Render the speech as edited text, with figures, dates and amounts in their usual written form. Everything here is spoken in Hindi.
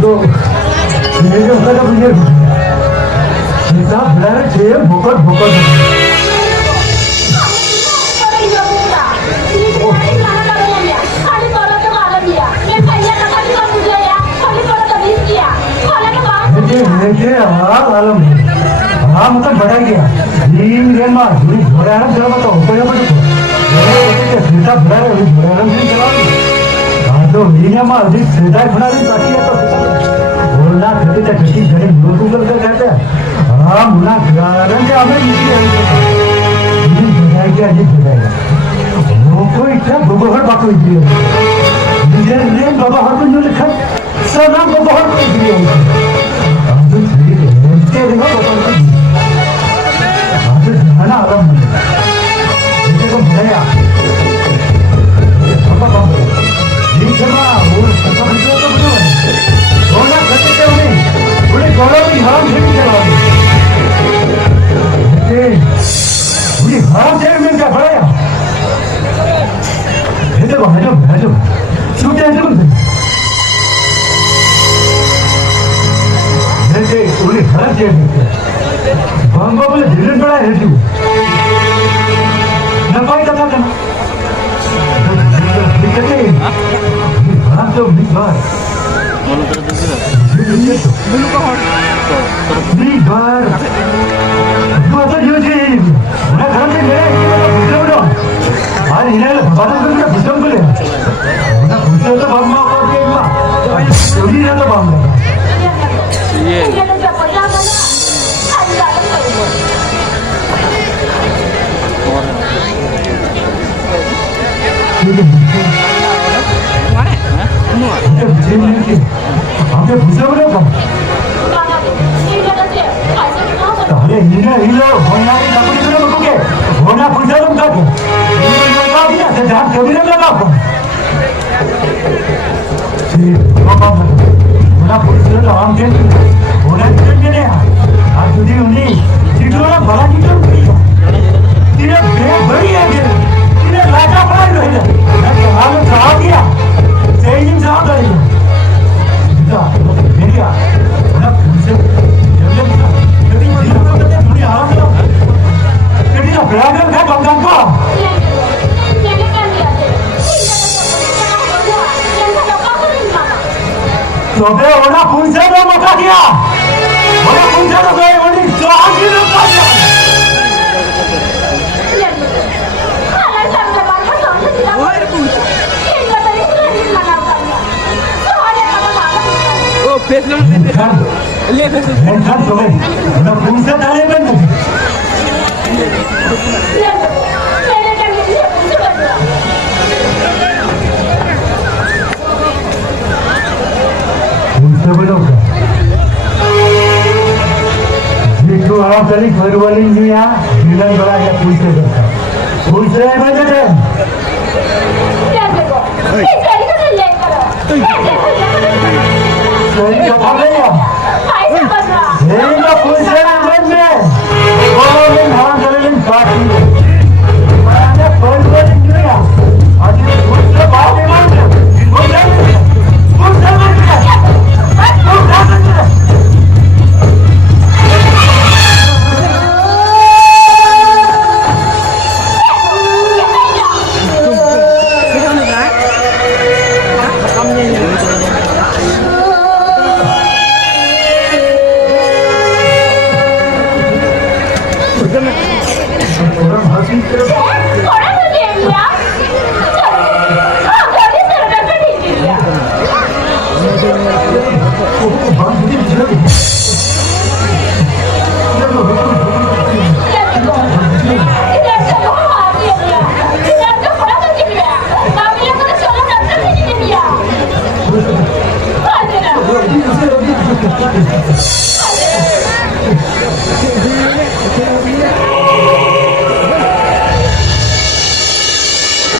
तो ये जो होता है ये सीधा ब्लर छे भोकट भोकट ये आलम हाँ मतलब बढ़ा गया ये मार ये बड़ा है जरा बताओ कोई बड़ा सीधा बड़ा है बड़ा है नहीं चला हाँ तो ये मार जी सीधा बना दी बाकी है तो बोलना कहते थे किसी जने गूगल कर कहते हैं हाँ मुना कारण से हमें ये बढ़ा गया ये बढ़ा गया वो कोई क्या गोबर बाकी है ये ने बाबा हर को जो लिखा सब नाम को बहुत दिया है देखो है ना आराम देखो भैया ये शर्मा वो सब तो बोलो होना करते थे उन्हें बड़े गौरव की हार नहीं चला ये हार से में क्या भराया ये देखो है जो छूटे हैं तुम ये उन्हें हर जगह बांबा बोले धीरे बड़ा है तू ना कोई कथा करना दिक्कत है हां तो बिहार बोलो तो बोलो का हट बिहार वो तो जो जी ना घर में गए बोलो आज इन्हें बात करके बुझम बोले ना बुझो तो बांबा को के मां चोरी ना तो बांबा ये आपके भूसे बोले कम अरे हीरा हीरो होना की नौकरी करो लोगों के होना भूसे तुम का के ये लगा दिया तो जहां कभी नहीं लगा अपन जी बाबा होना भूसे तो हम के होना के नहीं आज जुदी होनी जीतोड़ा बड़ा जीतो तेरे बे बड़ी है तेरे लाजा पड़ा ही रहे मैं हाल में खा गया सही नहीं जा रही बेटा मेरी आ ना पूछे जब कभी जीवन को करते थोड़ी आराम लो कभी ना बराबर का काम को तो बे होना पूछे तो मौका दिया होना पूछे तो गए बड़ी तो आगे लोग का फेस ले फेस हेडफोन तो ना फोन से डाले बंद मेरे कर लिए उनसे बोलो देखो आप चली घर वाली नहीं आ मिलन बड़ा या पूछे पूछे बजे क्या देखो इस गाड़ी को ले करो सही कथा नहीं है ये ना पूछे ना बन में वो में हां चले बाकी मैंने फोन कर दिया आज ये पूछे बात है